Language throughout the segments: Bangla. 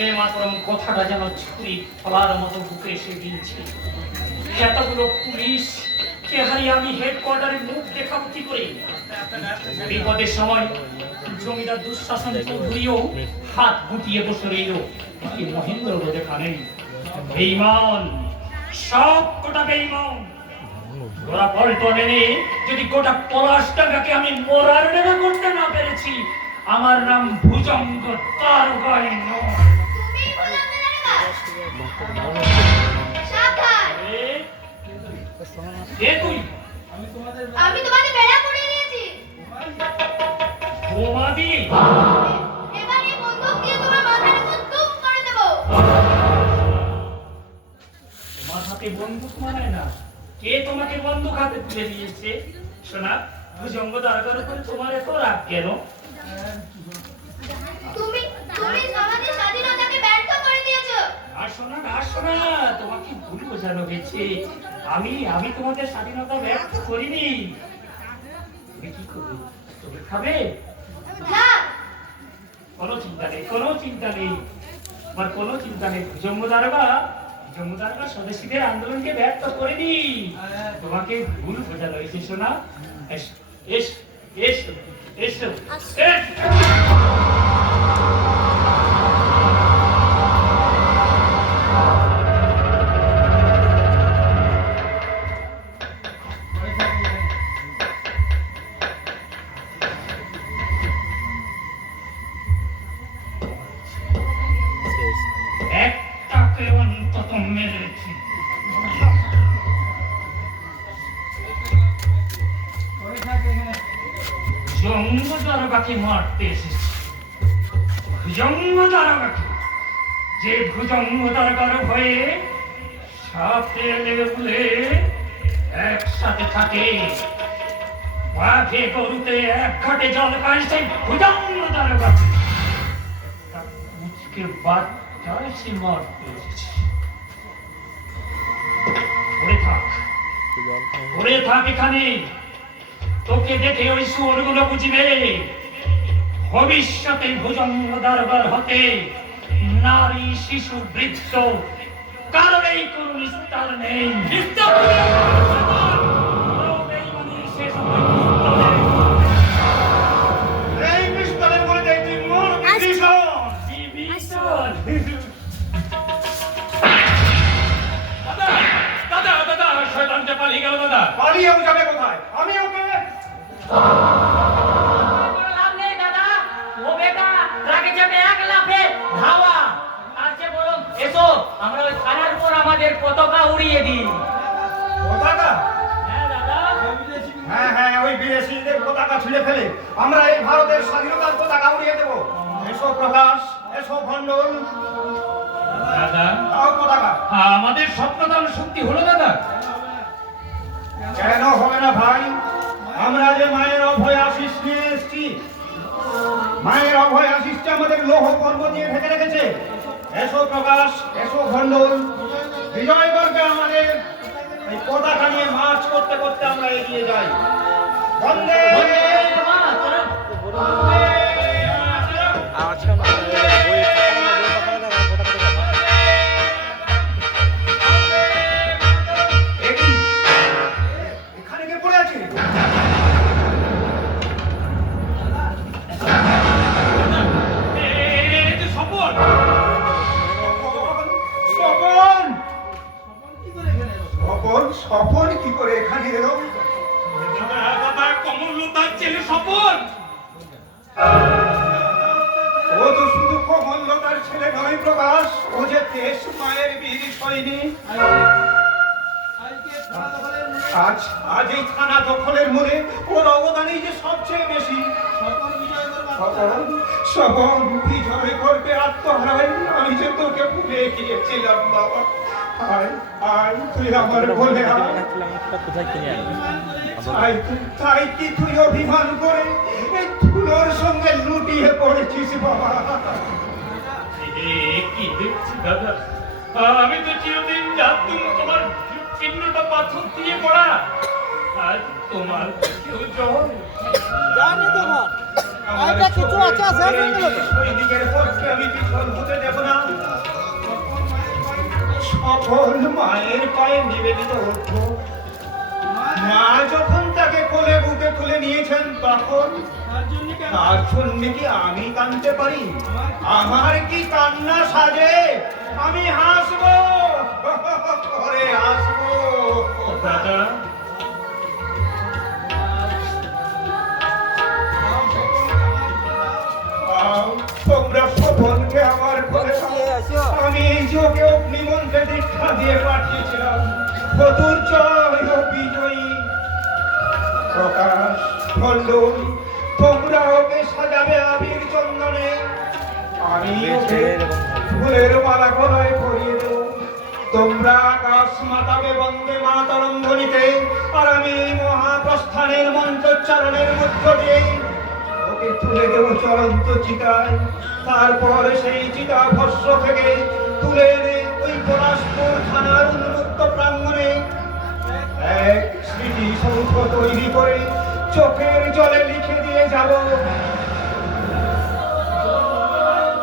বন্দে মাতরম কথাটা যেন ছুরি ফলার মতো বুকে এসে দিয়েছে। এতগুলো পুলিশ কে হারিয়ে আমি হেডকোয়ার্টারে মুখ দেখাবো কি করে? বিপদের সময় জমিদার দুঃশাসন চৌধুরীও হাত গুটিয়ে বসে রইল। কি মহেন্দ্র দেখা নেই। বেঈমান, সব কটা বেঈমান। গোড়া পল্টনে যদি গোটা পলাশটাকে আমি মোরার নেমে করতে না পেরেছি, আমার নাম ভুজঙ্গ তারকাই নয়। কে তুই? আমি তোমাদের বেড়া পড়িয়ে দিয়েছি। বোমা দি? এবার এই বন্দুক দিয়ে তোমার মাথার উপর দুম করে দেব। তোমার হাতে বন্দুক মানায় না। কে তোমাকে বন্দুক হাতে তুলে দিয়েছে? শোনা, ভুজঙ্গ তারকার উপর তোমার এত রাগ কেন? তুমি তুমি আমাদের স্বাধীনতাকে ব্যর্থ করে দিয়েছো। শোনা, তোমাকে ভুল বোঝানো হয়েছে। আমি তোমাদের স্বাধীনতা ব্যর্থ করিনি। তুমি কি করবে? তুমি খাবে? না, কোনো চিন্তা নেই। আমার কোনো চিন্তা নেই। ভুজঙ্গ দারোগা স্বদেশীদের আন্দোলনকে ব্যর্থ করেনি। তোমাকে ভুল বোঝানো হয়েছে। শোনা, এসো এসো এসো এসো। একটাকে অন্তত মেরেছি। ভুজঙ্গ দারোগাকে মারতে এসেছি। ভুজঙ্গ দারোগাকে, যে ভুজঙ্গ দারোগার ভয়ে সাপে লেবুলে একসাথে থাকে, বাঘে গরুতে এক ঘাটে জল খায়, সেই ভুজঙ্গ দারোগাকে মুচকে বাচ্চায় সে মারতে এসেছি। পড়ে থাক এখানে। তোকে দেখে ওই শুয়োরগুলো বুঝবে ভবিষ্যতে ভুজঙ্গ দারোগার হতে নারী, শিশু, বৃদ্ধ কারণেই কোনো নিস্তার নেই। পালিয়ে যাবে কোথায়? আমি ওকে আমাদের পতাকা উড়িয়ে দিই। পতাকা? হ্যাঁ দাদা। হ্যাঁ, ওই বিদেশিদের পতাকা ছুঁড়ে ফেলে আমরা এই ভারতের স্বাধীনতার পতাকা উড়িয়ে দেবো। এসো প্রকাশ, এসো ভণ্ডল। দাদা, পতাকা আমাদের স্বপ্ন তাহলে সত্যি হলো দাদা? কেন হবে না ভাই? আমরা যে মায়ের অভয় আশিস নিয়ে এসেছি, মায়ের অভয় আশিসটা আমাদের লৌহ পর্ব দিয়ে ঢেকে রেখেছে। এসো প্রকাশ, এসো ভণ্ডল। বিজয়গড়কে আমাদের এই পতাকা নিয়ে মার্চ করতে করতে আমরা এগিয়ে যাই। বন্দে এখানে কে পড়ে আছে? স্বপন কি করে এখানে এলো? কমললতার ছেলে স্বপন। ও তো শুধু কমললতার ছেলে নয় প্রকাশ, ও যে দেশ মায়ের বীর সৈনিক। আজ এই থানা দখলের মনে ওর অবদানই যে সবচেয়ে বেশি। স্বপন বিজয় করবে আত্মহারাই। আমি যে তোকে ভুলে গিয়েছিলাম বাবা। আয় তুই আমার বলে তাই কি তুই অভিমান করে এই ধুলোর সঙ্গে লুটিয়ে পড়েছিস বাবা? কি দেখছি দাদা, আমি তো চিরদিন জানতুম তোমার চিহ্নটা পাথর দিয়ে পড়া, আর তোমার কেউ জল। জানি তো আমার কিছু আছে সৈনিকের পক্ষে আমি পিছল হতে দেব না। সকল মায়ের পায়ে নিবেদিত হতো। মা যখন তাকে কোলে বুকে তুলে নিয়েছেন তখন তার জন্য কি আমি কাঁদতে পারি? আমার কি কান্না সাজে? আমি হাসবো, করে হাসবো। দাদা, তোমরা সকলকে আমার করে আমি এই যোগে অগ্নিমন্ত্রে দীক্ষা দিয়ে পাঠিয়েছিলাম। চতুর্জয় ও বিজয়ী প্রকাশ মণ্ডল, তোমরা ওকে সাজাবে আবির চন্দনে, আমি ওকে ফুলের মালা গলায় পরিয়ে দেব। তোমরা আকাশ মাতাবে বন্দে মাতরম ধ্বনিতে, আর আমি মহাপ্রস্থানের মন্ত্রোচ্চারণের মধ্য দিয়ে ওকে তুলে দেব চলন্ত চিতায়। তারপর সেই চিতা ভস্ম থেকে তুলে এনে ওই পলাশপুর থানার উন্মুক্ত প্রাঙ্গণে এক স্মৃতিসৌধ তৈরি করে চোখের জলে লিখে দিয়ে যাব,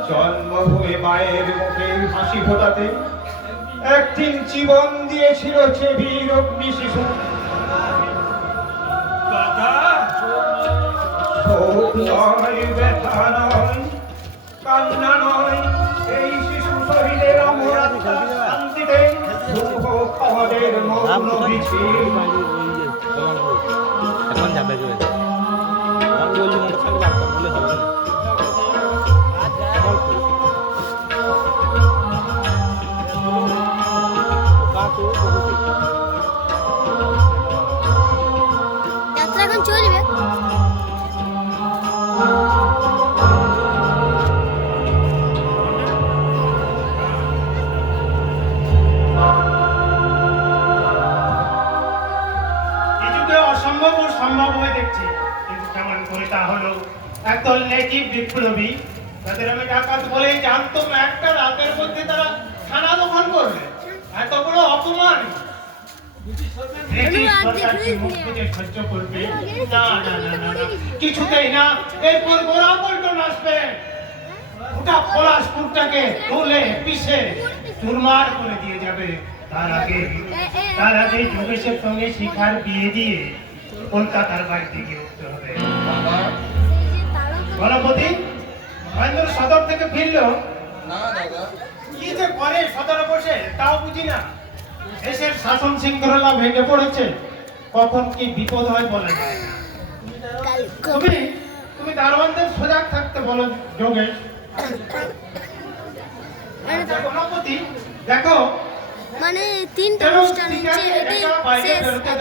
জন্মভূমি মায়ের মুখে হাসি ফোটাতে একদিন জীবন দিয়েছিল সে বীর অগ্নি শিশু। শোক নয়, ব্যথা নয়, কান্না নয়, এই শিশু শহীদের অমর আত্মার শান্তিতে শুভ আমাদের মৌন মিছিল। এখন যাবে আমি বলছি মোটরসাইকেল ডাক্তার বলে হবে না। যাত্রা এখন চলবে। অসম্ভব ও সম্ভব হয়ে দেখছি, কিন্তু কেমন করে তা হলো? একদল নেকি বিপ্লবী, তাদের আমি ডাকাত বলেই জানতাম, একটা রাতের মধ্যে তারা থানা দখল করবে। এত বড় অপমান সহ্য করবে না, না না না না, কিছুতেই না। এরপর গোড়া পল্টন আসবে, ওটা পলাশপুরটাকে তুলে পিষে চুরমার করে দিয়ে যাবে। তার আগে যোগেশের সঙ্গে শিখার বিয়ে দিয়ে কলকাতার বাড়িতে গিয়ে উঠতে হবে। গণপতি মহেন্দ্র সদর থেকে ফিরলো না দাদা, কি যে করে সদরে বসে তাও বুঝি না। দেশের শাসন শৃঙ্খলা ভেঙে পড়েছে, কখন কি বিপদ হয় বলা যায় না। তুমি দারোয়ানদের সজাগ থাকতে বলো যোগেশ। গণপতি দেখো, মানে তিনটা অনুষ্ঠান হচ্ছে, এটাই শেষ আজকে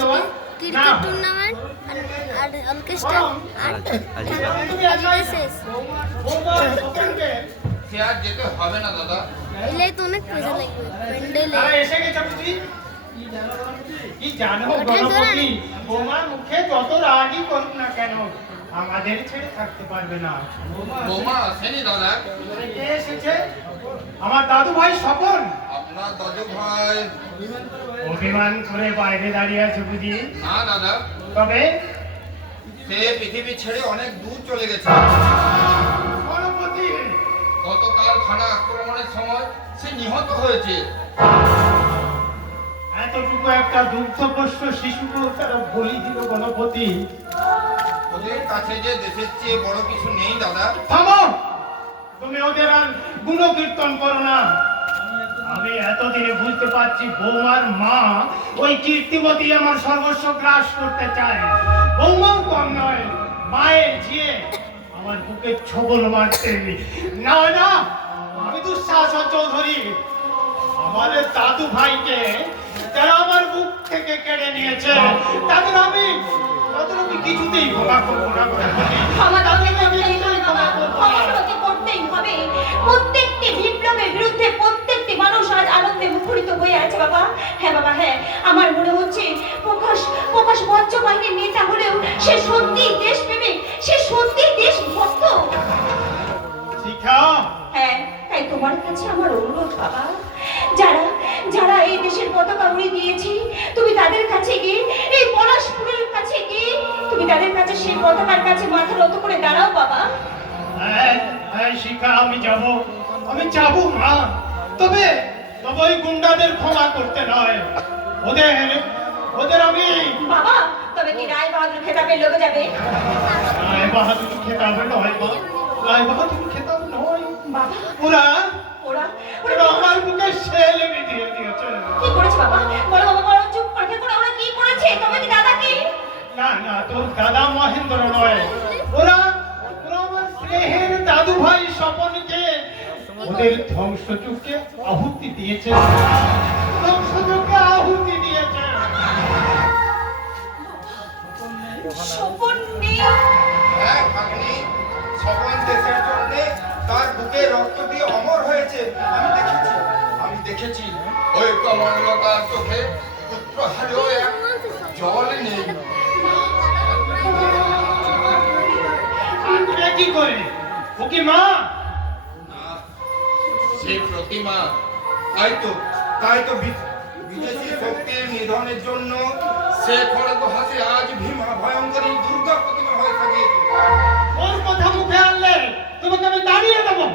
ক্রিকেট টুর্নামেন্ট আর অর্কেস্ট্রা আর এটাই শেষ। সে আর যেতে হবে না দাদা। এলে তো অনেক পয়সা লাগবে প্যান্ডেলে। তারা এসে গেছে বুঝি? কি জানো গণপতি, বোমার মুখে যত রাগই করুক না কেন আমাদের ছেড়ে থাকতে পারবে না। বৌমা আসেনি দাদা। কে এসেছে? আমার দাদু ভাই স্বপন। আপনার দাদু ভাই অভিমান করে বাইরে দাঁড়িয়ে আছে বুঝি? না দাদা, তবে সে পৃথিবী ছেড়ে অনেক দূর চলে গেছে। গণপতি গতকাল থানা আক্রমণের সময় সে নিহত হয়েছে। এতটুকু একটা দুগ্ধপোষ্য শিশুকে তারা বলি দিল গণপতি। ওদের কাছে যে দেশের চেয়ে বড় কিছু নেই দাদা। থামো, তুমি ওদের আর গুণকীর্তন করো না। আমি এতদিনে বুঝতে পারছি বৌমার মা ওই কীর্তিমতী আমার সর্বস্ব গ্রাস করতে চায়। বৌমাও কম নয়, মায়ের ঝিয়ে আমার বুকে ছবল মারতে। না না, আমি দুঃশাসন চৌধুরী আমাদের দাদু ভাইকে যারা আমার বুক থেকে কেড়ে নিয়েছে তাদের আমি কিছুতেই ক্ষমা করবো না। ক্ষমা তাদের করতে আমি কিছুতেই ক্ষমা করবো না। করতেই হবে। প্রত্যেকটি বিপ্লবের বিরুদ্ধে প্রত্যেকটি মানুষ আজ আনন্দে মুখরিত হয়ে আছে বাবা। হ্যাঁ বাবা, হ্যাঁ, আমার মনে হচ্ছে প্রকাশ মঞ্চ বাহিনীর নেতা হলেও সে সত্যি দেশপ্রেমিক, সে সত্যি দেশভক্ত। শিখা, হ্যাঁ, তাই তোমার কাছে আমার অনুরোধ বাবা, যারা এই দেশের পতাকা উড়িয়ে দিয়েছে, তুমি তাদের কাছে গিয়ে, এই পলাশপুরের কাছে গিয়ে তুমি তাদের কাছে সেই পতাকার কাছে মাথা নত করে দাঁড়াও বাবা। হ্যাঁ শিখা, আমি যাবো মা। তবে ওই গুন্ডাদের ক্ষমা করতে নয়, ওদের আমি বাবা, তবে কি রায় বাহাদুর খেতাবের লোকে যাবে? রায় বাহাদুর খেতাবে নয় মা, রায় বাহাদুর খেতাব নয় বাবা, ওরা ওরা ওরা আমার বুকে শেল বিধিয়ে দিয়েছে। কি করেছে বাবা? বলো বাবা, বলো, চুপ করে থেকো না। ওরা কি করেছে? তবে কি দাদা কি? না, তোর দাদা মহেন্দ্র নয়, ওরা আমার স্নেহের দাদু ভাই স্বপনকে ওদের ধ্বংসযজ্ঞে আহুতি দিয়েছে। স্বপন নেই। এক ভাগ্নি সবন দেশের জন্য তার বুকে রক্ত দিয়ে অমর হয়েছে। আমি দেখেছি ওই কমলতার চোখে পুত্র হারেও এক জল নেই। কি করে ও কি মা? সে প্রতিমা। তাই তো বিদেশি শক্তির নিধনের জন্য সে খড়গ হাসে আজ ভীমা ভয়ঙ্করী দুর্গা প্রতিমা হয়ে থাকে। ওর কথা মুখে আনলে তোমাকে আমি তাড়িয়ে দেবো।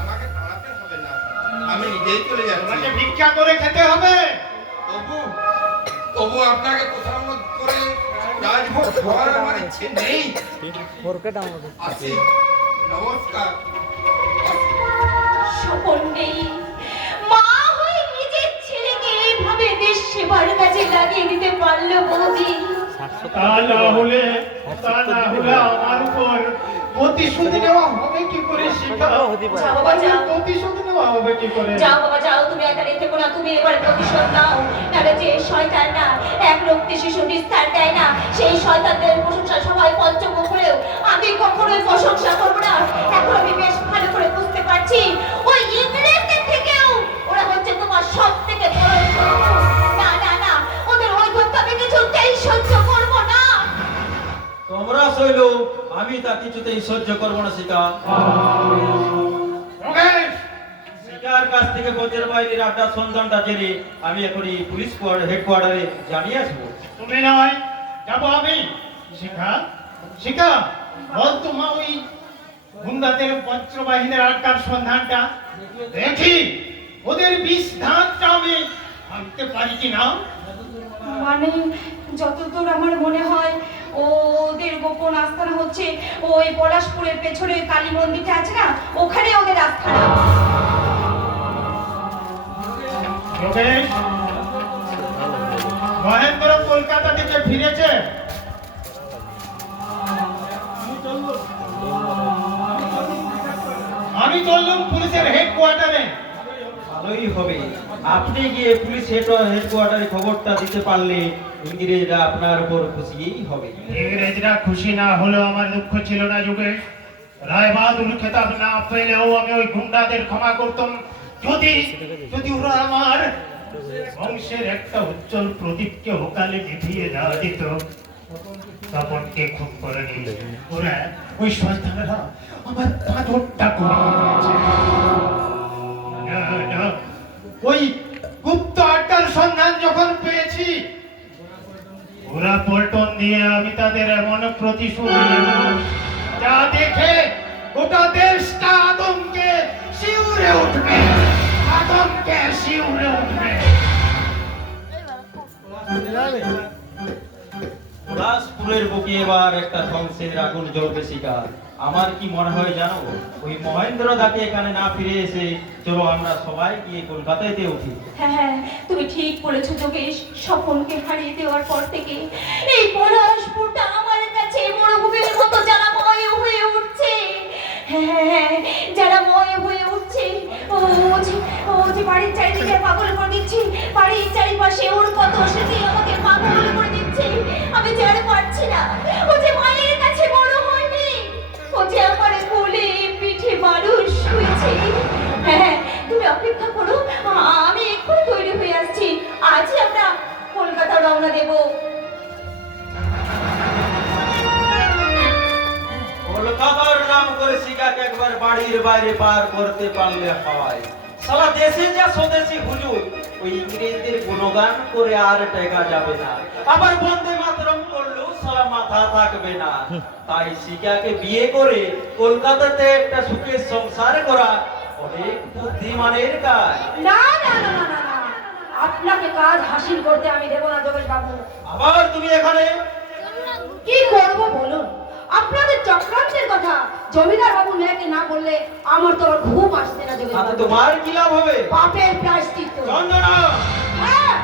আমাকে তাড়াতে হবে না, আমি নিজেই চলে যাচ্ছি। তোমাকে ভিক্ষা করে খেতে হবে। তবু আপনাকে প্রসারণ করে রাজভোগ খাওয়ার আমার ইচ্ছে নেই। আসি, নমস্কার। স্বপন নেই। মা হয়ে নিজের ছেলেকে এইভাবে দেশ সেবার কাজে লাগিয়ে দিতে পারলো বৌদি। তা না হলে আমার উপর প্রতিশোধ নেওয়া হবে কি করে শিখা? যাও বাবা, যাও। প্রতিশোধ নেওয়া হবে কি করে? যাও বাবা, যাও। তুমি একা রেখে না, তুমি এবার প্রতিশোধ নাও। নাহলে যে শয়তানরা এক রক্তে শিশু নিস্তার দেয় না, সেই শয়তানদের প্রশংসা সবাই পঞ্চমুখ হলেও আমি কখনোই প্রশংসা করবো না। এখন আমি বেশ ভালো করে বুঝতে পারছি ওই ইংরেজদের থেকেও ওরা হচ্ছে তোমার সব থেকে বড় শত্রু। না, ওদের ওই ধরতে আমি কিছুতেই সহ্য করবো না। তোমরা শৈল, আমি তা কিছুতেই সহ্য করবো না শিকা। শিকার কাছ থেকে বজ্র বাহিনীর আড্ডার সন্ধানটা জেনে আমি এখনই পুলিশ হেডকোয়ার্টারে জানিয়ে আসবো। তুমি নয়, যাবো আমি। শিখা বল তোমা ওই গুন্ডাদের বজ্র বাহিনীর আড্ডার সন্ধানটা দেখি, ওদের বিষ ধানটা আমি আনতে পারি কিনা। মানে যতদূর আমার মনে হয় ওদের গোপন আস্থানা হচ্ছে ওই পলাশপুরের পেছনে কালী মন্দিরটা আছে না, ওখানে ওদের আস্থানা। যোগেশ, মহেন্দ্র কলকাতা থেকে ফিরেছে। আমি চললাম পুলিশের হেডকোয়ার্টারে। ভালোই হবে, আপনি গিয়ে পুলিশ হেডকোয়ার্টারে খবরটা দিতে পারলে ইংরেজরা আপনার উপর খুশিই হবে। ইংরেজরা খুশি না হলেও আমার দুঃখ ছিল না যোগেশ। রায় বাহাদুর খেতাব না পেলেও আমি ওই গুন্ডাদের ক্ষমা করতাম যদি ওরা আমার বংশের একটা উজ্জ্বল প্রদীপকে হোকালে নিভিয়ে না দিত। তপনকে খুন করে নিল ওরা, ওই শয়তানেরা আমার পাথরটা করে দিয়েছে। না, ওই গুপ্ত আড্ডার সন্ধান যখন পেয়েছি, ওরা পল্টন দিয়ে আমি তাদের এমন প্রতিশোধ নেব যা দেখে গোটা দেশটা আতঙ্কে শিউরে উঠবে। পলাশপুরের বুকে এবার একটা ধ্বংসের আগুন জ্বলবে শিকা। আমার কি মনে হয় জানো, ওই মহেন্দ্র দাকে এখানে না ফিরে এসে চলো আমরা সবাই গিয়ে কলকাতাতে উঠি। হ্যাঁ, তুমি ঠিক বলেছো যোগেশ। স্বপনকে হারিয়ে দেওয়ার পর থেকে এই পলাশপুরটা আমার কাছে মরুভূমির মতো জ্বালাময় হয়ে উঠছে। হ্যাঁ, জ্বালাময় হয়ে উঠছে। ও যে বাড়ির চারিদিকে পাগল করে দিচ্ছে, বাড়ির চারিপাশে ওর কত স্মৃতি আমাকে পাগল করে দিচ্ছে। আমি যে আর পারছি না। ও যে মায়ের কাছে বড় হয়নি, ও যে আমার কোলে পিঠে মানুষ হয়েছে। হ্যাঁ, তুমি অপেক্ষা করো, আমি এক্ষুনি তৈরি হয়ে আসছি। আজই আমরা কলকাতা রওনা দেব। কলকাতার নাম করে শিকাকে একবার বাড়ির বাইরে পার করতে পারলে হয়। সারা দেশে যা স্বদেশী হুজুর, ওই ইংরেজদের গুণগান করে আর টেকা যাবে না। আবার বন্দে মাতরম করলেও ছাড়া মাথা থাকবে না। তাই শিকাকে বিয়ে করে কলকাতাতে একটা সুখের সংসার করা অনেক বুদ্ধিমানের কাজ। না না না না না না, আপনাকে কাজ হাসিল করতে আমি দেব না যোগেশ বাবু। আবার তুমি এখানে? কি করব বলুন, আপনাদের চক্রান্তের কথা জমিদার বাবু মেয়েকে না বললে আমার তো আর ঘুম আসছে না যোগেশ তাতে বাবু। তোমার কি লাভ হবে? পাপের প্রায়শ্চিত্ত। চন্দনা! হ্যাঁ,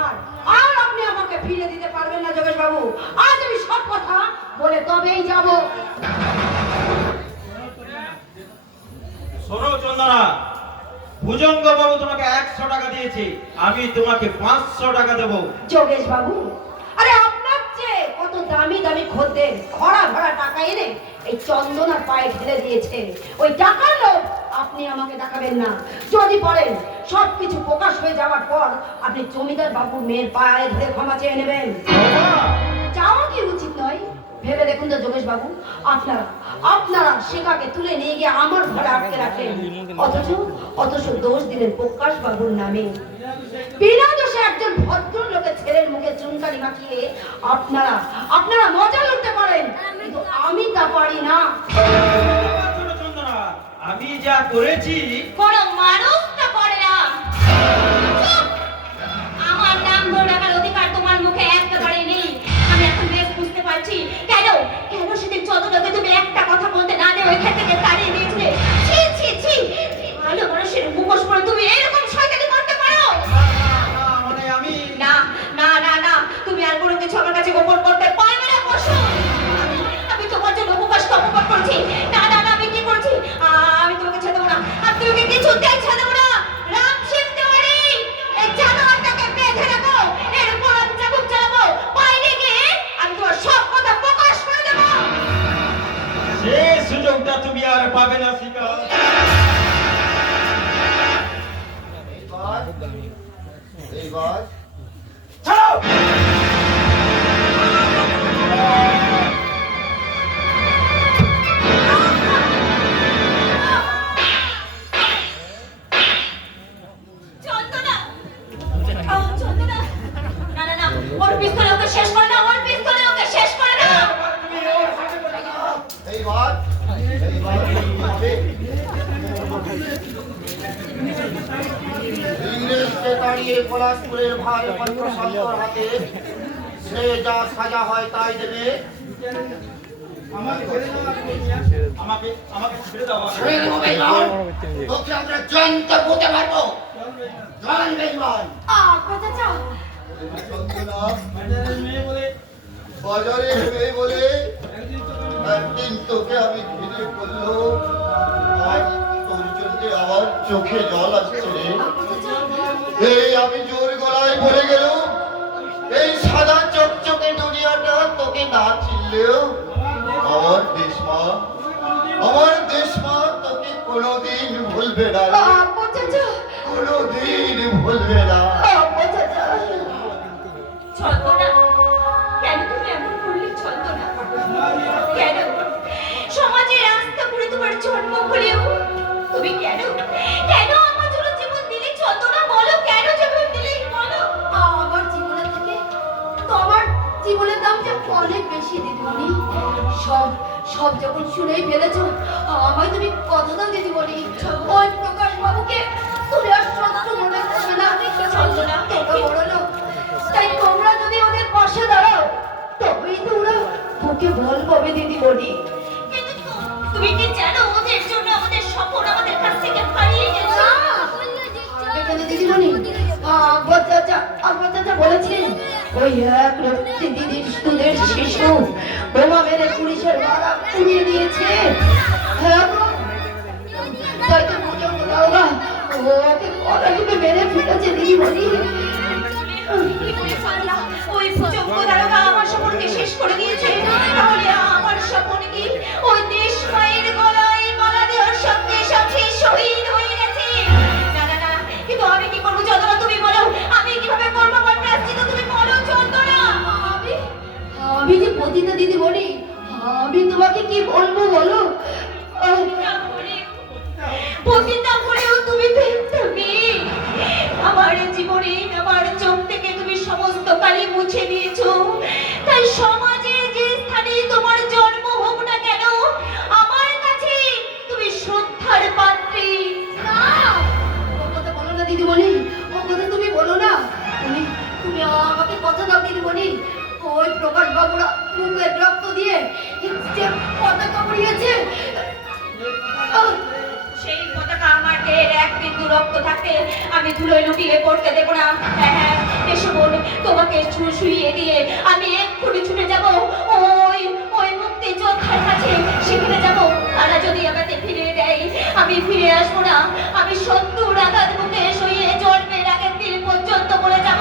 আর আর আপনি আমাকে ফিরে দিতে পারবেন না যোগেশ বাবু। আজ আমি সব কথা বলে তবেই যাব। শোনো চন্দনা, ভুজঙ্গ বাবু তোমাকে 100 টাকা দিয়েছে, আমি তোমাকে 500 টাকা দেবো। যোগেশ বাবু, আরে আপনার চেয়ে কত দামি দামি খদ্দের খরা ভরা টাকা এনে এই চন্দনার পায়ে ঢেলে দিয়েছে। ওই টাকার লোভ আপনি আমাকে দেখাবেন না। যদি পারেন সবকিছু প্রকাশ হয়ে যাওয়ার পর আপনি জমিদার বাবুর মেয়ের পায়ে ধরে ক্ষমা চেয়ে নেবেন। চাওয়া কি উচিত নয়? ভেবে দেখুন তো যোগেশ বাবু, আপনারা শিখাকে তুলে নিয়ে গিয়ে আমার ঘরে আটকে রাখলেন, অথচ দোষ দিলেন প্রকাশ বাবুর নামে। বিনা দোষে একজন ভদ্রলোকের ছেলের মুখে চুনকালি মাখিয়ে আপনারা মজা লুটতে পারেন, কিন্তু আমি তা পারি না। শোনো চন্দনা, আমি যা করেছি কোনো মানুষ তা করে না। চুপ! আমার নাম ধরে রাখার অধিকার তোমার মুখে একেবারে নেই। আমি এখন বেশ বুঝতে পারছি কেন সেদিন চন্দ্রকে তুমি একটা কথা বলতে না দিয়ে ওইখান থেকে তাড়িয়ে দিয়েছিলে। ছি ছি ছি, ভালো মানুষের মুখোশ পরে তুমি এরকম শয়তানি করতে পারো? মানে আমি না না না না, তুমি আর কোনো কিছু আমার কাছে গোপন করতে পারবে না পশু। আমি তোমার জন্য উপবাস তপস্যা করছি। না না না, আমি কি করছি? আমি তোমাকে ছেড়ে দেবো না, আমি তোমাকে কিছুতেই ছেড়ে দেবো না। রাম সিং তেওয়ারি, এই জানোয়ারটাকে বেঁধে রাখো, এর উপর আমি চাবুক চালাবো। বাইরে গিয়ে আমি তোমার সব কথা প্রকাশ করে দেবো। সে সুযোগটা তুমি আর পাবে না শিকা। এইবার ছাড়ো! চন্দনা, চন্দনা, না না না, ওর পিস্তলে ওকে শেষ করে দাও, ওর পিস্তলে ওকে শেষ করে দাও। এইবার ইংরেজকে তাড়িয়ে পলাশপুরের ভাই পঞ্চশঙ্কর হাতে সে যা সাজা হয় তাই দেবে। আমাকে ছেড়ে দাও। তোকে আমরা জয়ন্ত করতে পারবো। জন বেঈমান। চাচা, চন্দনা বাজারে মেয়ে বলে একদিন তোকে আমি ঘিরে করলো, আজ তোর জন্য আমার চোখে জল আসছে রে। এই আমি জোর গলায় বলে গেল, এই সাদা চকচকে দুনিয়াটা তোকে না চিনলেও আমার দেশমা তোকে কোনোদিন ভুলবে না রে। কোনোদিন ভুলবে না। চন্দনা, কেন তুমি এমন করলে? চন্দনা, কেন সমাজের রাস্তা করে তোমার জন্ম হলেও তুমি কেন আমার জন্য জীবন দিলে? চন্দনা বলো, কেন জীবন দিলে বলো। আমার জীবনের থেকে তোমার জীবনের দাম যে অনেক বেশি দিদিমণি। সব যখন শুনেই ফেলেছো, আমায় তুমি কথা দাও দিদিমণি, ওই প্রকাশ বাবুকে তুমি আর শত্রু মনে করবে না। চন্দনা, তোমরা বড় লোক, তাই তোমরা যদি ওদের পাশে দাঁড়াও তবেই তো ওরা তোকে বল পাবে দিদিমণি। কিন্তু তুমি কি জানো ওদের জন্য আমাদের স্বপ্ন আমাদের কাছ থেকে হারিয়ে গেছে? এখানে দিদিমণি আকবর চাচা বলেছিলেন ওই এক রক্তি দিদির দুধের শিশু বোমা মেরে পুলিশের মারা পুড়িয়ে দিয়েছে। হ্যাঁ, তাই তো পর্যন্ত দাওগা ওকে কলা টিপে মেরে ফেলেছে দিদিমণি। ওই পর্যন্ত দাওগা আমার স্বপ্নকে শেষ করে দিয়েছে। তাহলে আমার স্বপ্ন কি ওই দেশ মায়ের গলায় মালা দেওয়ার সঙ্গে সঙ্গে শহীদ হয়ে গেছে? না না না, কিন্তু আমি কি করবো? চন্দনা তুমি বলো, আমি কিভাবে করবো? আমার প্রার্থিত তুমি বলো চন্দনা। আমি যে পতিতা দিদিমণি, আমি তোমাকে কি বলবো বলো? পতিতা হলেও তুমি আমার জীবনে আমার চোখ থেকে তুমি সমস্ত কালি মুছে দিয়েছো। তাই সমাজের পতাকা উড়িয়েছে। সেই পতাকা আমার দেহের এক বিন্দু রক্ত থাকতে আমি ধুলোয় লুটিয়ে পড়তে দেবো না। হ্যাঁ হ্যাঁ, এসো বোন, তোমাকে শুইয়ে দিয়ে আমি এক্ষুনি ছুটে যাব ওই ওই মুক্তি যোদ্ধার কাছে, সেখানে যাব। তারা যদি আমাকে ফিরিয়ে দেয়, আমি ফিরে আসবো না। আমি 70 আঘাত মুখে শুয়ে জন্মের আগের দিন পর্যন্ত বলে যাব,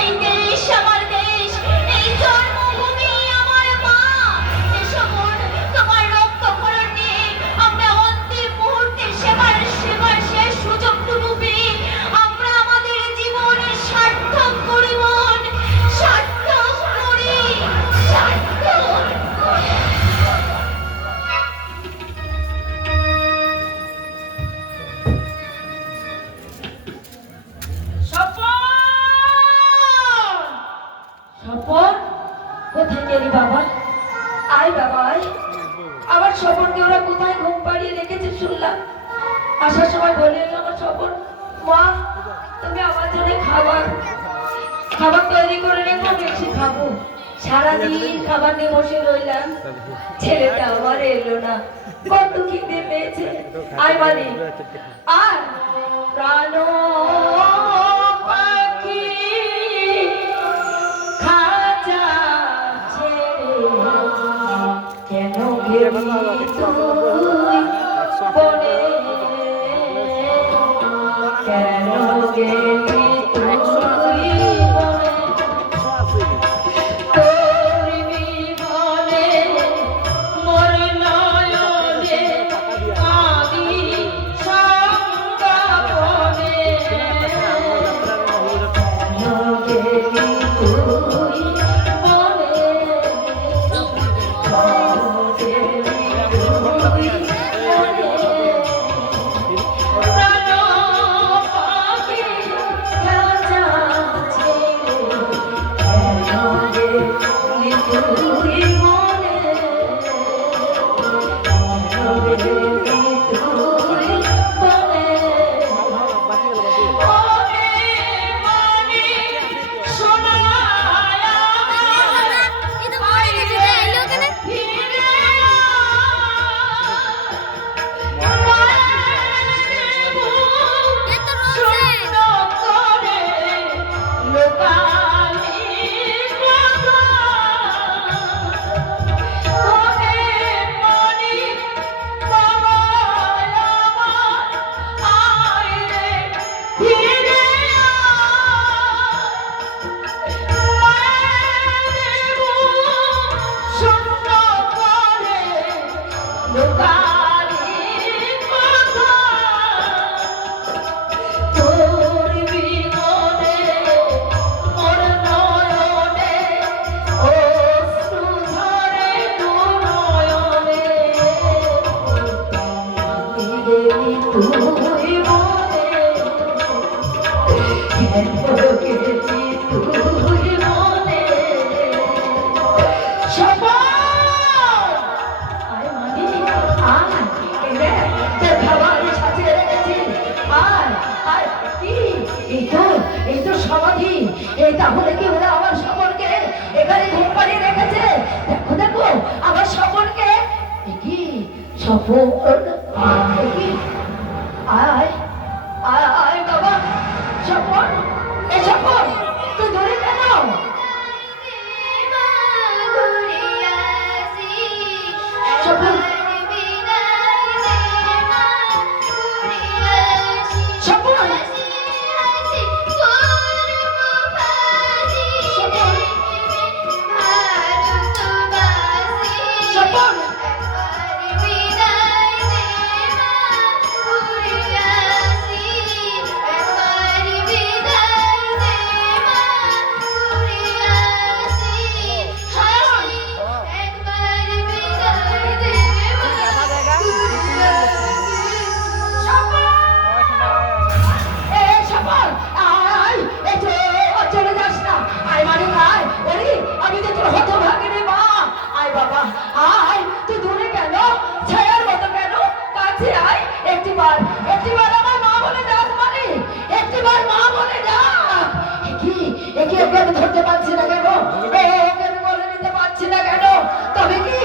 এই দেশ আমার দেশ, এই জন্মভূমি আমার মা। এসো বোন, তোমার রক্তক্ষরণ নিয়ে আমরা অন্তিম মুহূর্তে সেবার শেষ সুযোগটুকু পেয়ে আমরা আমাদের জীবনের সার্থক করি বোন, সার্থক করি, সার্থক। স্বপন, কোথায় গেলি বাবা? আয় বাবা আয়। আমার স্বপনকে ওরা কোথায় ঘুম পাড়িয়ে রেখেছে শুনলাম। আসার সময় বলে এলো আমার স্বপন, মা তুমি আমার জন্য খাবার তৈরি করে রেখো, বেশি খাবো। সারাদিন খাবার নিয়ে বসে রইলাম, ছেলেটা আমার এলো না, কত খিদে পেয়েছে। আয় মালি আর প্রাণ পাখি খাঁচা ছেড়ে কেন গেলি তুই বনে, কেন গেলি তুই বনে, তোর বিহনে মোর নয়নে কাঁদি সঙ্গপনে, কেন গেলি তুই বনে, এই তো মরে গেছে, এলো ওখানে। এ তো রয়েছে। তোর বিনোদে মোর নয়নে অশ্রু ঝরে নয়নে, গেলি তুই বনে, কেন গেলি তুই বনে। স্বপন, আয় মানি আয়, এই রে তোর খাবার সাজিয়ে রেখেছি, আয় আয়। কি এই তো সমাধি, এই তাহলে কি ওরা আমার স্বপনকে এখানে ঘুম পাড়িয়ে রেখেছে? দেখো দেখো আমার স্বপনকে, এ কি স্বপন, এ কি? আয় আয় আয় বাবা, স্বপন, এ স্বপন তুই ধরে কেন? স্বপন, স্বপন, স্বপন, ধরতে পারছি না কেন? তবে কি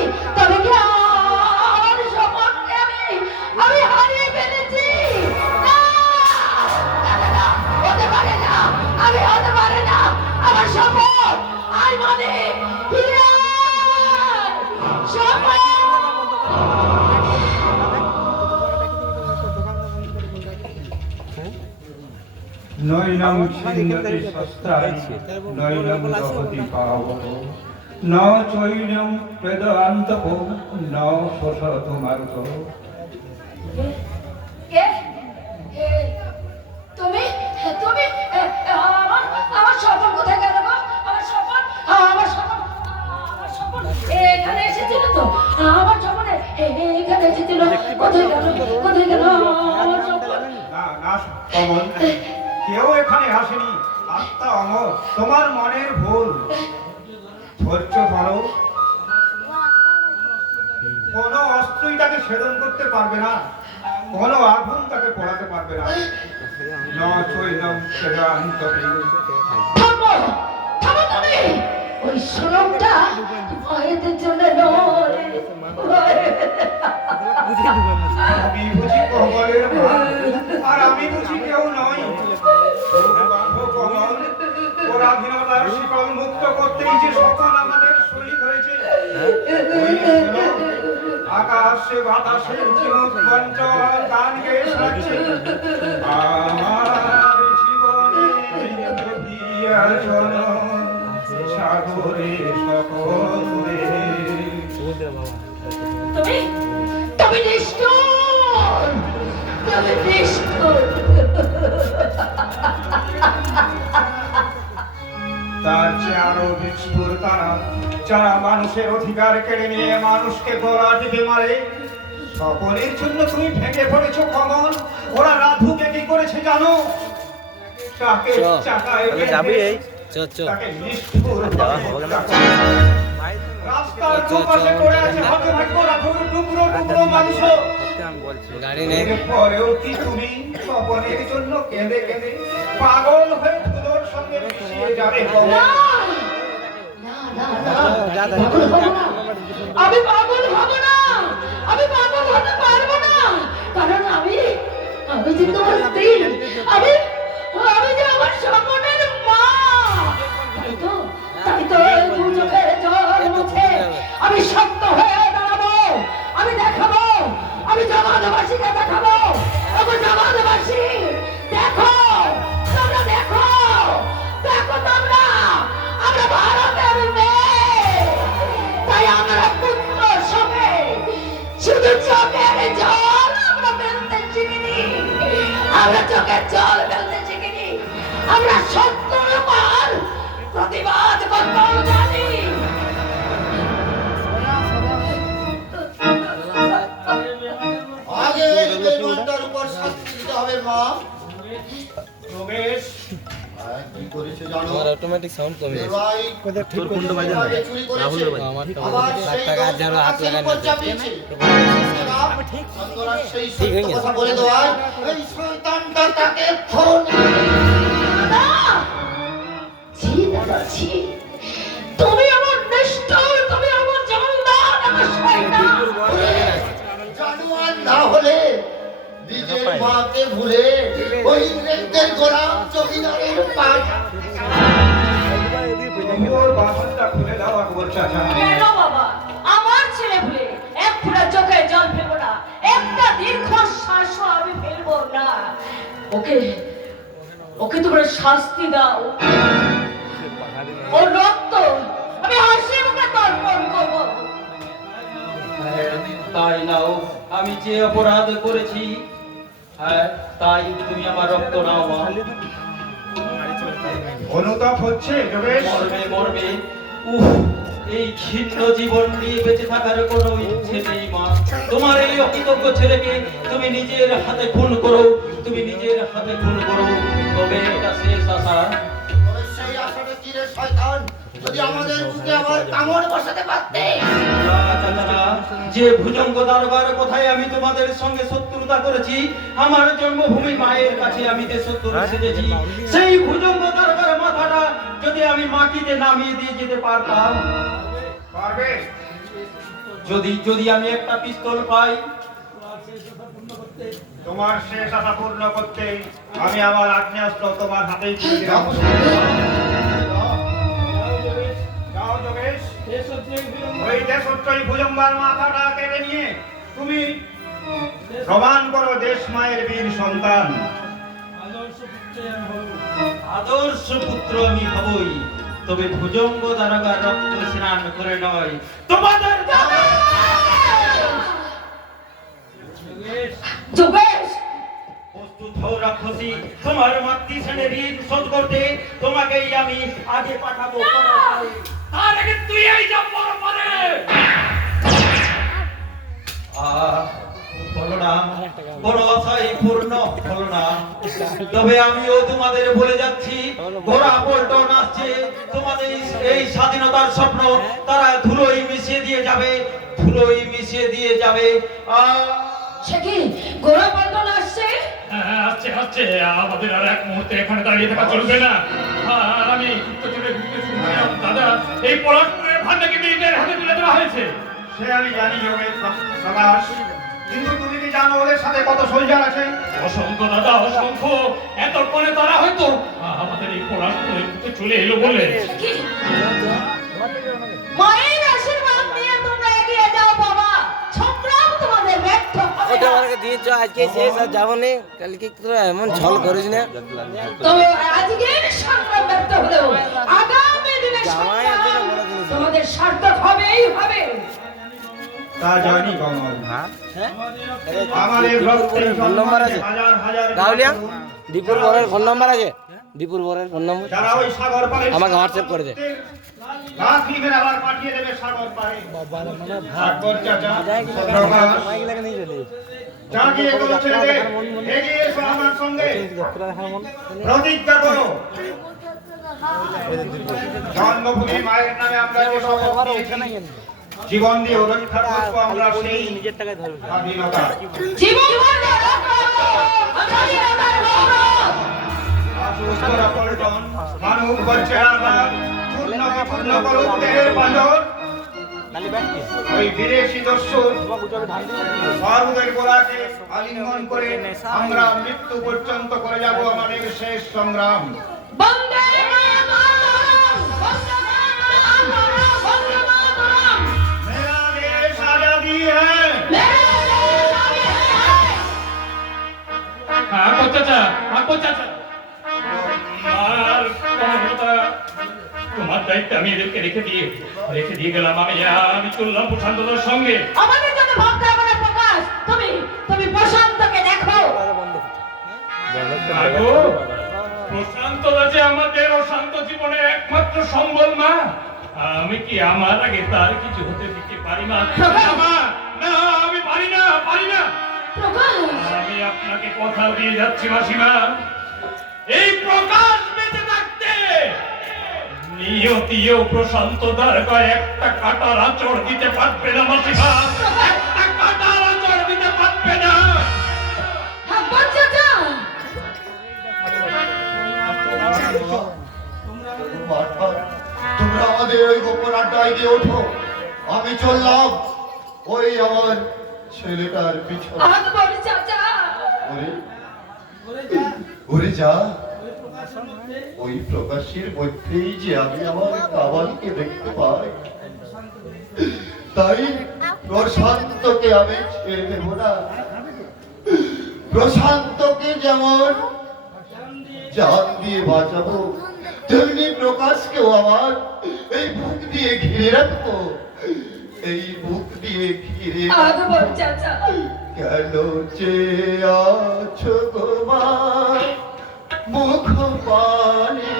নৈনম ছিন্নতি শস্ত্রাণি নৈনম দহতি পাবক ন চৈনম বেদান্তক ন শোষত মারুত। কে কে তুমি তুমি আমার আমার স্বপন কোথায় গেল গো? আমার স্বপন আমার স্বপন আমার স্বপন এখানে এসেছিল তো, আমার স্বপনে এখানে এসেছিল, কোথায় গেল কোথায় গেল আমার স্বপন? না না অমল, কেউ এখানে আসেনি, আত্মা অমর, তোমার মনের ভুল। ধৈর্য ধরো, কোন অস্ত্রই তাকে ছেদন করতে পারবে না, কোন আগুন তাকে পোড়াতে পারবে না। ন চৈনম বেদান্তক। থামো থামো তুমি, ওই সোনমটা ভয়েদের জন্য নয়। আমি বুঝি কমলের মা, আর আমি বুঝি কেউ নই। কমল, পরাধীনতার শিকল মুক্ত করতেই যে সকল আমাদের শহীদ হয়েছে। ওই শোনো, আকাশে বাতাসে চিমুক মঞ্চ গান গেয়ে শোনাচ্ছে, আমার জীবনে দিয়া শোনো, সাগরে সকলে। তুমি তুমি নিষ্ঠুর, তুমি নিষ্ঠুর। তার চেয়ে আরো নিষ্ঠুর তারা, যারা মানুষের অধিকার কেড়ে নিয়ে মানুষকে গলা টিপে মারে। সকলের জন্য তুমি ভেঙে পড়েছো কমল। ওরা রাধুকে কি করেছে জানো? তাকে চাকায় বেঁধে তাকে নিষ্ঠুর রাস্তার দুপাশে পড়ে আছে হতভাগ্য রাধুর টুকরো টুকরো মাংস। এরপরেও কি তুমি স্বপনের জন্য কেঁদে কেঁদে পাগল হয়ে ধুলোর সঙ্গে মিশিয়ে যাবে কমল? না, না, না, পাগল হব না। আমি পাগল হব না, আমি পাগল হতে পারবো না, কারণ আমি যে তোমার স্ত্রী, আমি যে আমার স্বপনের মা। তাই তো দু চোখের জল মুছে আমি শক্ত হয়ে দাঁড়াবো, আমি দেখাবো, আমি জমাদাবাসীকে দেখাবো। আমার জমাদাবাসী দেখো, তোমরা দেখো, দেখো তোমরা, আমরা ভারতের মেয়ে, তাই আমরা পুত্র সঙ্গে শুধু চোখের জল আমরা ফেলতে শিখিনি, আমরা চোখের জল ফেলতে শিখিনি, আমরা সত্যর উপর প্রতিবাদ করতেও জানি। আগে এই বেঈমানটার উপর শাস্তি দিতে হবে মা। যোগেশ, কি করেছে জানো? অটোমেটিক সাউন্ড কমে গেছে। ভাই তোর কোনটা বাজে না? আগে চুরি করেছে, আমারটা আবার সেই টাকা দোষ যারা হাত ফাঁসির লাগানো উপর আছে। চাপিয়েছে। সন্তান সেই ঠিক হয়ে সত্য গেছে। কথা বলে দেওয়ায় এই শয়তানটা তাকে ধরুন। দাদা, ছি দাদা, ছি। তুমি আমার নিষ্ঠুর, তুমি আমার জানদার, আমার শয়তান। জানোয়ার না হলে নিজের মাকে ভুলে ওই ইংরেজদের গোলাম জমিদারের পাশ তুমি ওর বাসনটা খুলে দাও আকবর চাচা। কেন বাবা, আমার ছেলে ভুলে এক ফোঁটা চোখের জল ফেলবো না, একটা দীর্ঘশ্বাসও আমি ফেলবো না। ওকে ওকে তোমরা শাস্তি দাও, ওর রক্ত আমি হাসি মুখে তর্পণ করবো। তাই নাও, আমি যে অপরাধ করেছি, হ্যাঁ তাই তুমি আমার রক্ত নাও মা। অনুতাপ হচ্ছে যোগেশ? মরবে মরবে, উফ, এই ক্ষীণ জীবন নিয়ে বেঁচে থাকার কোনো ইচ্ছে নেই মা। তোমার এই অকৃতজ্ঞ ছেলেকে তুমি নিজের হাতে খুন করো, তুমি নিজের হাতে খুন করো, তবে এটা শেষ আশা। তবে সেই আশাটা কি রে শয়তান, যদি আমাদের বুকে আমার কামড় বসাতে পারতে। না, চাচা না, যে ভুজঙ্গ দরবার কোথায় আমি তোমাদের সঙ্গে শত্রুতা করেছি, আমার জন্মভূমি মায়ের কাছে আমি যে শত্রু সেজেছি, সেই ভুজঙ্গ দরবার মাথাটা যদি আমি মাটিতে নামিয়ে দিয়ে যেতে পারতাম, পারবে? যদি আমি একটা পিস্তল পাই, তোমার শেষ আশা পূর্ণ করতে আমি আমার আগ্নেয়াস্ত্র তোমার হাতেই তুলে দিলাম। যাও যোগেশ, ওই দেশত্রয়ী ভুজঙ্গার মাথাটা কেটে নিয়ে তুমি প্রমাণ করো দেশ মায়ের বীর সন্তান। আদর্শ পুত্র আমি হবই, তবে ভুজঙ্গ দারোগার রক্ত স্নান করে নয় তোমাদের যোগেশ, প্রস্তুত হও রাক্ষসী, তোমার মাতৃ শ্রেণীর ঋণ শোধ করতে তোমাকেই আমি আগে পাঠাবো। তার আগে তুই এই যা পরে হলো না, বড় আশাই পূর্ণ হলো না। তবে আমিও তোমাদের বলে যাচ্ছি, ঘোড়া পল্টন আসছে, তোমাদের এই স্বাধীনতার স্বপ্ন তারা ধুলোই মিশিয়ে দিয়ে যাবে, ধুলোই মিশিয়ে দিয়ে যাবে। সে কি গোড়া পল্টন আসছে? আসছে আমাদের আর এক মুহূর্তে এখানে দাঁড়িয়ে থাকা চলবে না। আর আমি গুপ্তচরের বিরুদ্ধে শুনলাম দাদা এই পলাশপুরের ভান্ডাকে ব্রিটিশের হাতে তুলে দেওয়া হয়েছে। সে আমি জানি যোগেশ প্রকাশ, কিন্তু তুমি কি জানো ওদের সাথে কত সোলজার আছে? অসংখ্য দাদা, অসংখ্য। এতক্ষণে তারা হয়তো আমাদের এই পলাশপুরের মধ্যে চলে এলো বলে। সে কি? মায়ের আশীর্বাদ নিয়ে তোমরা এগিয়ে যাও বাবা, সংগ্রাম তোমাদের ব্যর্থ হবে ওটা না। আমাকে দিয়েছ আজকে শেষ, আর যাবো না কালকে। তোরা এমন ছল করিস না। তবে আজকের সংগ্রাম ব্যর্থ হলেও আগামী দিনে জামাই সংগ্রাম এতটা বড় জিনিস। তোমাদের সার্থক হবেই হবে। তা জানি কমল, হ্যাঁ আমাদের রক্তে ফোন নাম্বার আছে? হাজার হাজার গাউলিয়া দীপুর বরের ফোন নাম্বার আছে? দীপুর বরের ফোন নাম্বার যারা ওই সাগর পারে আমাকে হোয়াটসঅ্যাপ করে দে। গাছ লিখে আবার পাঠিয়ে দেবে সাগর পারে। আকবর চাচা, প্রকাশ, যাকে এগুলো ছেড়ে দে, এগিয়ে এসো আমার সঙ্গে, প্রতিজ্ঞা করো। জন্মভূমি মায়ের নামে আমরা যে শপথ নিয়েছি, জীবন দিয়ে রক্ষা করবো আমরা সেই স্বাধীনতা। জীবন মরণ রক্ষা, স্বাধীনতার গৌরব। উত্তরা পল্টন, মানব বচ্চেরা, পূর্ণ বিপূর্ণ করুক দেহের বাঁধন। ওই বিদেশি দস্যু সর্বদের গোলাকে আলিঙ্গন করে আমরা মৃত্যু পর্যন্ত করে যাব আমাদের শেষ সংগ্রাম। বন্দে মাতরম, বন্দে মাতরম, বন্দে মাতরম। मेरा देश आजादी है। মেরে দেশ আগে হ্যায়। আকবর চাচা, আকবর চাচা। আর কমলতা, তোমার দায়িত্ব আমি এদেরকে রেখে দিয়ে গেলাম। আমি চললাম প্রশান্তদার সঙ্গে। আমাদের জন্য ভাবতে হবে না প্রকাশ, তুমি প্রশান্তকে দেখো। আগো, প্রশান্তদা যে আমাদের অশান্ত জীবনের একমাত্র সম্বল মা। আমি কি আমার আগে তার কিছু হতে দিতে পারি মা? না মা, না আমি পারি না। প্রকাশ, আমি আপনাকে কথা দিয়ে যাচ্ছি মাসিমা, এই প্রকাশ বেঁচে থাকতে নিয়তিও প্রশান্তদার গায়ে একটা কাটার আঁচড় দিতে পারবে না মাসিমা, একটা কাটার আঁচড় দিতে পারবে না। আকবর চাচা। তোমরা আমাদের ওই গোপন আড্ডায় গিয়ে ওঠো, আমি চললাম ওই আমার ছেলেটার পিছনে। আকবর চাচা। ওরে যা, ওই প্রকাশের মধ্যেই যে আমি আমার কাবালকে দেখতে পাই, তাই প্রশান্তকে আমি ছেড়ে দেব না। প্রশান্তকে যেমন জান দিয়ে বাঁচাবো, তেমনি প্রকাশকেও আমার এই বুক দিয়ে ঘিরে রাখবো, এই বুক দিয়ে ঘিরে আকবর চাচা। কেন চেয়ে আছো গো মা মুখ পানে,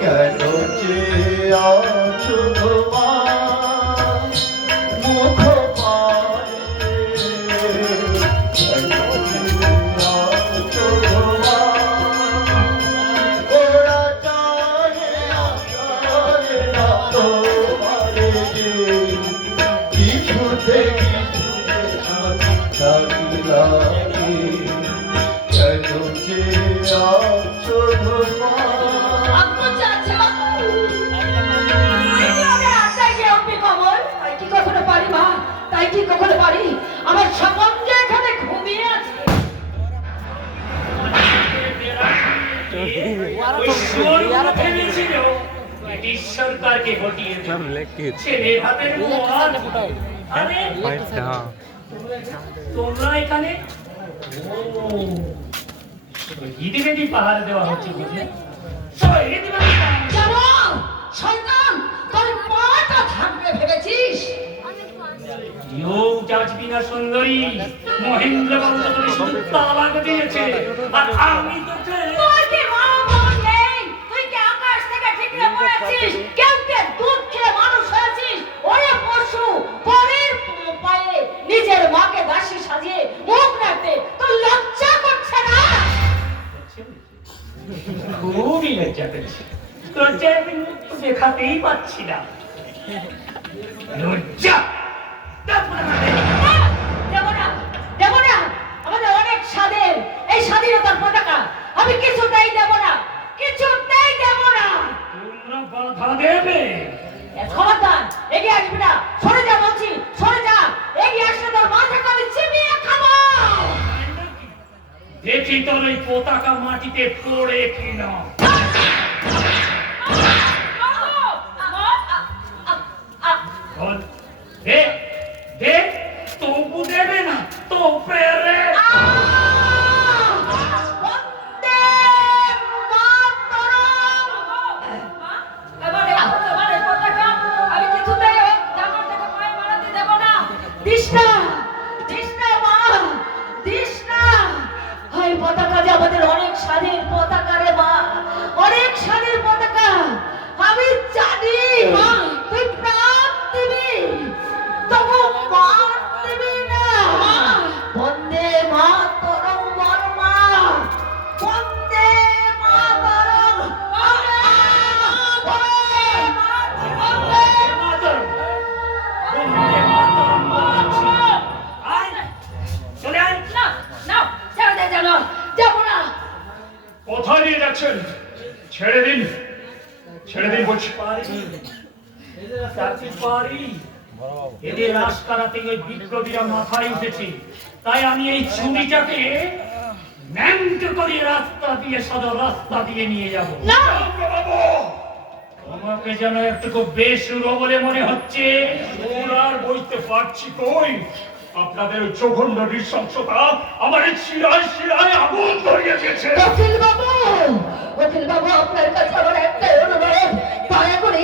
কেন চেয়ে আছো গো মা মুখ পানে, কেন চেয়ে আছো গো মা, ওরা চায় না তোমারে যে কিছুতে আকবর চাচা। আমি আড্ডায় গিয়ে উঠবি কমল, তাই কি কখনো পারি মা, তাই কি কখনো পারি? আমার স্বপন যে এখানে ঘুমিয়ে আছে। ব্রিটিশ সরকারকে হটিয়ে ছেলের হাতের মোয়ার। আরে তোমরা এখানে? ইতিমধ্যে পাহাড় দেওয়া হচ্ছে বুঝলে সবাই ইতিমধ্যে জানো শয়তান তোর পাটা থাকবে ভেবেছিস ইউ যাচবিনা সুন্দরী মহেন্দ্র বাবু তো তোকে শুধু তালাক দিয়েছে আর আমি তোকে তোর কি মন নেই তুই কি আকাশ থেকে ঠিকরে পড়েছিস কেউ কে দুধ খেয়ে মানুষ হয়েছিস ওরে পশু পরের পায়ে নিজের মাকে দাসী সাজিয়ে মুখ রাখতে তোর লজ্জা করছে না খুবই লজ্জা পেয়েছি লজ্জায় আমি মুখ তো দেখাতেই পাচ্ছি না লজ্জা দেব না আমাদের অনেক স্বাদের এই স্বাধীনতার পতাকা আমি কিছুতেই দেব না কিছুতেই দেব না তোমরা বাধা দেবে খবরদার এগিয়ে আসবি না সরে যা বলছি সরে যা এগিয়ে আসলে তোর মাথাটা আমি চিবিয়ে খাবো দেখি তোর ওই পতাকা মাটিতে পড়ে কিনা বল, দে দে তবু দেবে না তো পেরে পতাকা যে আমাদের অনেক স্বাধীন পতাকা রে মা অনেক স্বাধীন পতাকা আমি জানি তুই প্রাণ দিবি তবু মান দিবি না বন্দে মাতরম বর্মা বন্দে মাতরম চলে আয় না না ছেড়ে দে জানো যাবো না কোথায় নিয়ে যাচ্ছেন ছেড়ে দিন বলছি পারি এদের রাজকারাতে ওই বিপ্লবীরা মাথায় উঠেছে তাই আমি এই ছুরিটাকে ন্যাংট করে রাস্তা দিয়ে সদর রাস্তা দিয়ে নিয়ে যাব না আমাকে যেন একটু বেসুরো বলে মনে হচ্ছে আর বলতে পারছি কই আপনাদের জঘন্য নৃশংসতা আমার শিরায় শিরায় আগুন ধরিয়ে দিয়েছে উকিল বাবু আপনার কাছে আমার একটাই অনুরোধ দয়া করে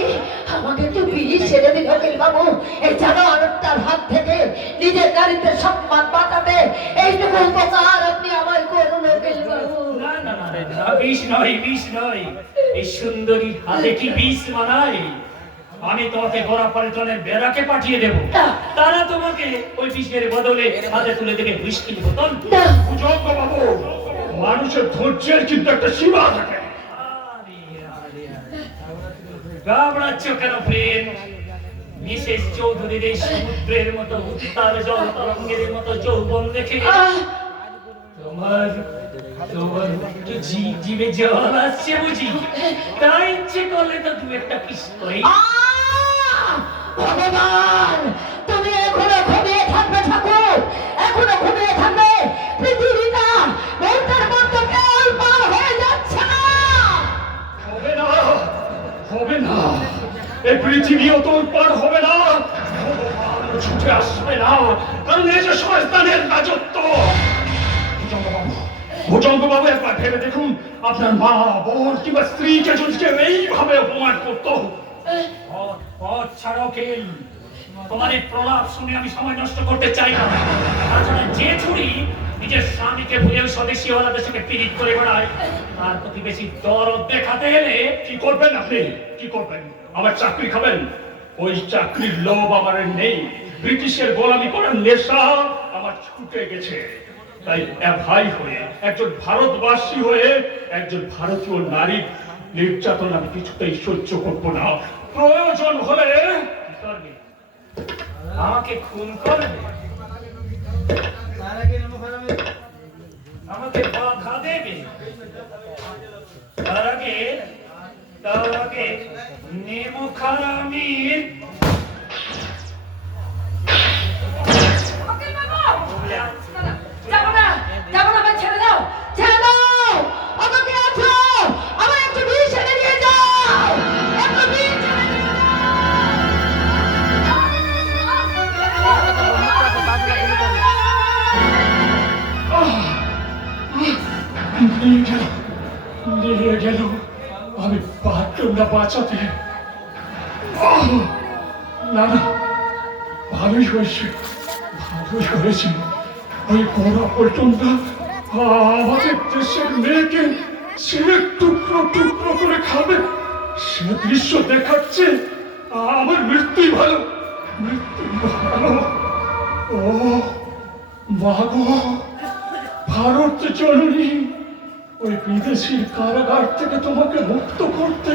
আমাকে একটু বিড়ি ছেড়ে দিন উকিল বাবু এই জানোয়ারটার হাত থেকে নিজের গাড়িতে সম্মান বাঁচাতে এইটুকু উপকার আপনি আমার করুন উকিল বাবু না না না না বিষ নয় এই সুন্দরী হাতে কি বিষ মানায় আমি তোমাকে গোড়া পাল্টনের বেড়াকে পাঠিয়ে দেবো তারা তোমাকে ওই বিষের বদলে হাতে তুলে দেবে হুইস্কির বোতল বুঝঙ্গ বাবু মানুষের ধৈর্যের কিন্তু একটা সীমা থাকে ঘাবড়াচ্ছ কেন প্রেম মিসেস চৌধুরীর এই সমুদ্রের মতো উত্তাল জল তরঙ্গের মতো যৌবন দেখে তোমার জিভে জল আসছে বুঝি তাই ইচ্ছে করলে তো দু একটা কিস করি ভগবান তুমি এখনো ঘুমিয়ে থাকবে ঠাকুর এখনো ঘুমিয়ে থাকবে পৃথিবীটা মন্ত্রের মতো কেউ পার হয়ে যাচ্ছে না হবে না এই পৃথিবীও তো পার হবে না ভগবান ছুটে আসবে না কারণ এই যে শয়তানের রাজত্ব ভুজঙ্গ বাবু একবার ভেবে দেখুন আপনার মা বোন কিংবা স্ত্রীকে যদি কেউ এইভাবে অপমান করতো ছাড়ো খেল তোমার এই প্রলাপ শুনে আমি সময় নষ্ট করতে চাই না তাছাড়া যে ছুরি নিজের স্বামীকে ভুলেও স্বদেশী ওয়ালাদের সঙ্গে পীড়িত করে বেড়ায় তার প্রতি বেশি দরদ দেখাতে এলে কি করবেন আপনি কি করবেন আমার চাকরি খাবেন ওই চাকরির লোভ আমার নেই ব্রিটিশের গোলামি করার নেশা আমার ছুটে গেছে তাই ভাই হয়ে একজন ভারতবাসী হয়ে একজন ভারতীয় নারীর নির্যাতন আমি কিছুতেই সহ্য করবো না প্রয়োজন হলে আমাকে খুন করবে আমাকে বাধা দেবে তার আগে নেমো খারামির যাবো না আমার ছেড়ে দাও আমাকে আছো আমার একটু বিষ এনে দিয়ে যাও একটু বিষ এনে দিয়ে যাও নিয়ে গেল আমি পারলাম না বাঁচাতে। না না, ভালোই হয়েছে, ভালোই হয়েছে। ওই গোড়া পল্টনটা আমাদের দেশের মেয়েকে সে টুকরো টুকরো করে খাবে, সে দৃশ্য দেখাচ্ছে। আমার মৃত্যুই ভালো, মৃত্যুই ভালো। ও মা গো, ভারত জননী, ওই বিদেশির কারাগার থেকে তোমাকে মুক্ত করতে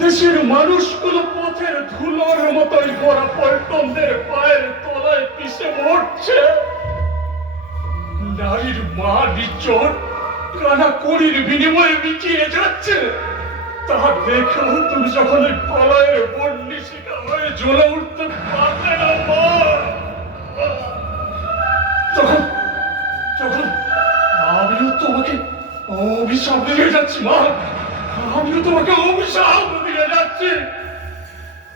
দেশের মানুষগুলো পথের ধুলোর মতোই গোড়া পল্টনদের পায়ের তলায় পিষে মরছে। নারীর মা নির্জন কানা কড়ির বিনিময়ে মিটিয়ে যাচ্ছে। তা দেখেও তুমি যখন ওই প্রলয়ের বন্যী শিকার হয়ে জ্বলে উঠতে পারলে না মা, তখন তখন আমিও তোমাকে অভিশাপ দিয়ে যাচ্ছি মা, আমিও তোমাকে অভিশাপ দিয়ে যাচ্ছি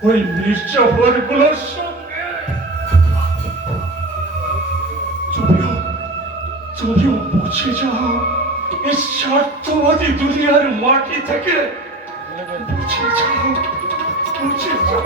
ওই নির্যাতন গুলোর সঙ্গে। তুমিও মুছে যাও এই স্বার্থবাদী দুনিয়ার মাটি থেকে, মুছে যাও, মুছে যাও।